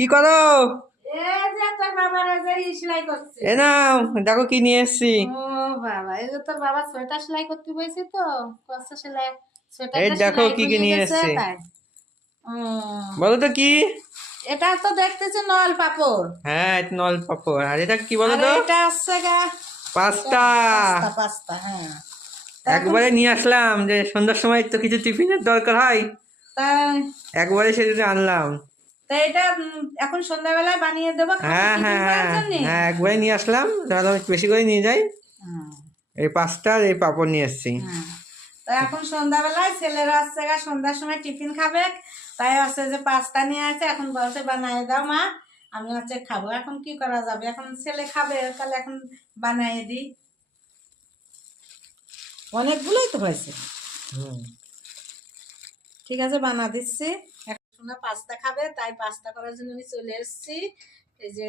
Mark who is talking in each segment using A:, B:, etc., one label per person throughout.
A: কি করো? এ নাও দেখো কি নিয়ে এসছি।
B: এই
A: দেখো কি কি নিয়ে এসছে। বলো তো কি?
B: এটা তো দেখতেছি নল পাপড়।
A: হ্যাঁ নল পাপড়। আর এটা কি বলো তো?
B: এটা আসছে গা
A: পাস্তা।
B: পাস্তা হ্যাঁ।
A: একবারে নিয়ে আসলাম যে সন্ধ্যার সময় তো কিছু টিফিনের দরকার হয়। একবারে সেদিন আনলাম।
B: তা এটা এখন সন্ধ্যাবেলায় বানিয়ে দেবো
A: হ্যাঁ হ্যাঁ হ্যাঁ একবারে নিয়ে আসলাম। দাদা একটু বেশি করে নিয়ে যাই। এই আর এই পাপড় নিয়ে এসছি।
B: হ্যাঁ। তা এখন সন্ধ্যাবেলায় ছেলেরা আসছে গা সন্ধ্যার সময় টিফিন খাবে। তাই আছে যে পাস্তা নিয়ে আছে এখন বলছে বানিয়ে দাও মা আমি হচ্ছে খাব। এখন কি করা যাবে? এখন ছেলে খাবে তাহলে এখন বানিয়ে দিই। অনেকগুলোই তো হয়েছে। ঠিক আছে বানা দিচ্ছি। এখন পাস্তা খাবে, তাই পাস্তা করার জন্য আমি চলে এসেছি। এই যে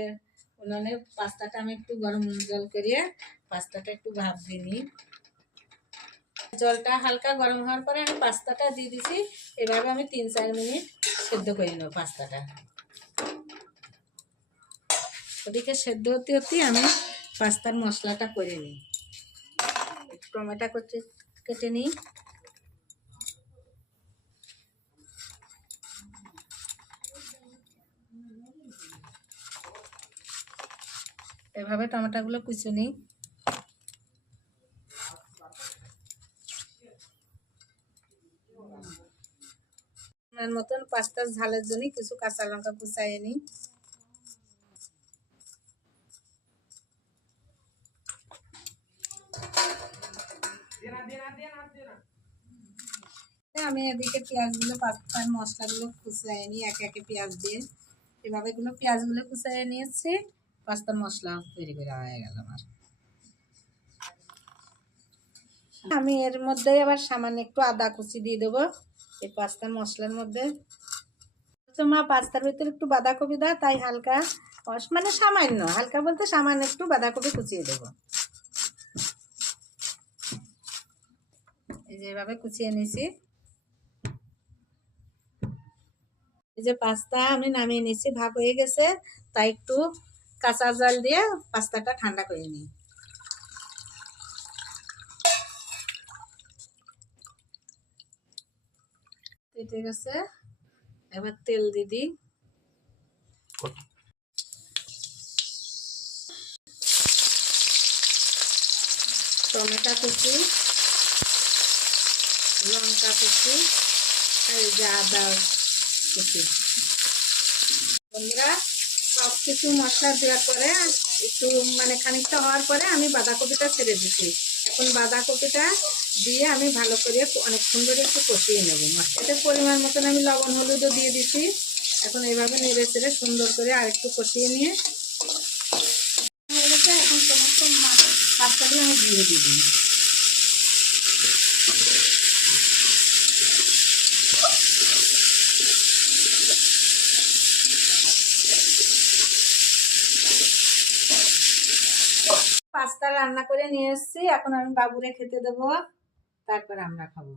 B: উনানে পাস্তাটা আমি একটু গরম জল করিয়ে পাস্তাটা একটু ভাপ দিয়ে নিই। জলটা হালকা গরম হওয়ার পরে আমি পাস্তাটা দিয়ে দিছি। এভাবে আমি তিন চার মিনিট সেদ্ধ করে নেব পাস্তাটা। ওদিকে সেদ্ধ হতে হতে আমি পাস্তার মশলাটা করে নিই। টমেটো কেটে নিই। এভাবে টমেটোগুলো কুচে নিই। মতন পাঁচটা ঝালের জন্য কিছু কাঁচা লঙ্কা কুচাইয়ে নিই। আমি এদিকে পেঁয়াজগুলো পাস্তার মশলাগুলো কুচাইয়ে নিই, একে একে পেঁয়াজ দিয়ে। এভাবে গুলো পেঁয়াজগুলো কুচাইয়ে নিয়েছি। পাস্তার মশলা তৈরি করে হয়ে গেল আমার। আমি এর মধ্যে আবার সামান্য একটু আদা কুচি দিয়ে দেবো এই পাস্তা মশলার মধ্যে। মা, পাস্তার ভিতরে একটু বাঁধাকপি দাও, তাই হালকা মানে সামান্য, হালকা বলতে সামান্য একটু বাঁধাকপি কুচিয়ে দেবো। এই যে এভাবে কুচিয়ে নিয়েছি এই যে পাস্তা আমি নামিয়ে নিয়েছি ভাপ হয়ে গেছে, তাই একটু কাঁচা জল দিয়ে পাস্তাটা ঠান্ডা করে নিই। কেটে গেছে। এবার তেল দিয়ে দিই। টমেটো কুচি, লঙ্কা কুচি, আর যে আদা কুচি। বন্ধুরা সব কিছু মশলা দেওয়ার পরে একটু মানে খানিকটা হওয়ার পরে আমি বাঁধাকপিটা ছেড়ে দিচ্ছি এখন বাঁধাকপিটা দিয়ে আমি ভালো করে অনেকক্ষণ ধরে একটু কষিয়ে নেব। এতে পরিমাণ মতন আমি লবণ, হলুদও দিয়ে দিচ্ছি এখন এইভাবে নেড়ে চেড়ে সুন্দর করে আর একটু কষিয়ে নিয়ে এখন সমস্ত মা- পাস্তাগুলো আমি দিয়ে দিই পাস্তা রান্না করে নিয়ে এসেছি। এখন আমি বাবুরে খেতে দেবো। তারপর আমরা খাব।